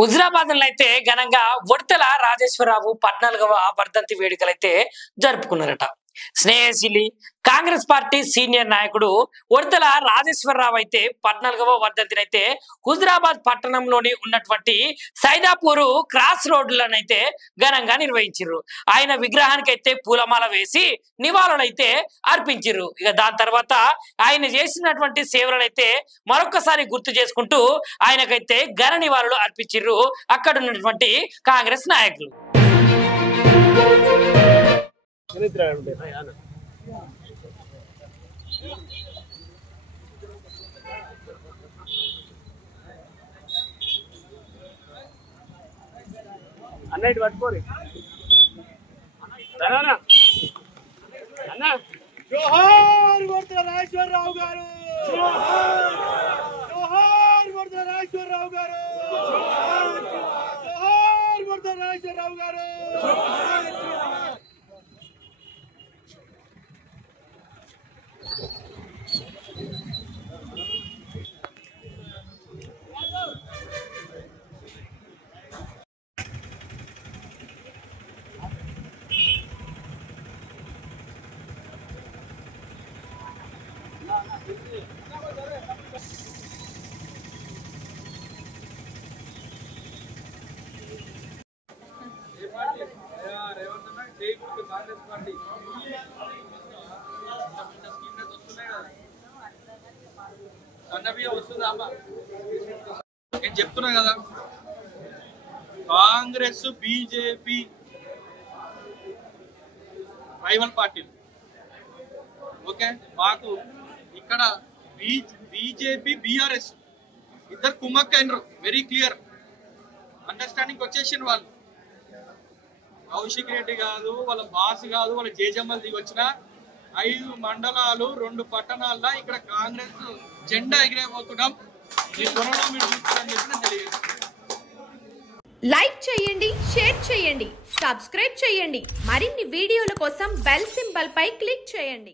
హుజరాబాద్ లో అయితే ఘనంగా ఉడతల రాజేశ్వరరావు 14వ వర్ధంతి వేడుకలైతే జరుపుకున్నారట. స్నేహశీలి కాంగ్రెస్ పార్టీ సీనియర్ నాయకుడు ఉడతల రాజేశ్వరరావు అయితే 14వ వర్ధంతిని అయితే హుజరాబాద్ పట్టణంలోని ఉన్నటువంటి సైదాపూర్ క్రాస్ రోడ్లనైతే ఘనంగా నిర్వహించారు. ఆయన విగ్రహానికి అయితే పూలమాల వేసి నివాళులైతే అర్పించారు. ఇక దాని తర్వాత ఆయన చేసినటువంటి సేవలను అయితే మరొకసారి గుర్తు చేసుకుంటూ ఆయనకైతే ఘన నివాళులు అర్పించారు అక్కడ ఉన్నటువంటి కాంగ్రెస్ నాయకులు. అన్నట్టు పట్టుకోరు జోహార్ ఉడతల రాజేశ్వరరావు గారు, జోహార్ ఉడతల రాజేశ్వరరావు గారు, జోహార్ ఉడతల రాజేశ్వరరావు గారు. నేను చెప్తున్నా కదా, కాంగ్రెస్ బీజేపీ రైవల్ పార్టీలు. ఓకే, మాకు ఇక్కడ బీజేపీ బీఆర్ఎస్ ఇద్దరు కుమ్మక్కైనరు. వెరీ క్లియర్ అండర్స్టాండింగ్ వచ్చేసిన వాళ్ళు. కౌశిక్ రెడ్డి కాదు, వాళ్ళ బాస్ కాదు, వాళ్ళ జేజమ్మలు దిగి వచ్చిన 5 మండలాలు 2 పట్టణాల్లో ఇక్కడ కాంగ్రెస్ జెండా ఎగిరేపోతున్నాం. ఈ త్వరలో మీరు చూస్తారని చెప్పి నేను తెలియజేస్తున్నాను. లైక్ చేయండి, షేర్ చేయండి, సబ్స్క్రైబ్ చేయండి. మరిన్ని వీడియోల కోసం బెల్ సింబల్ పై క్లిక్ చేయండి.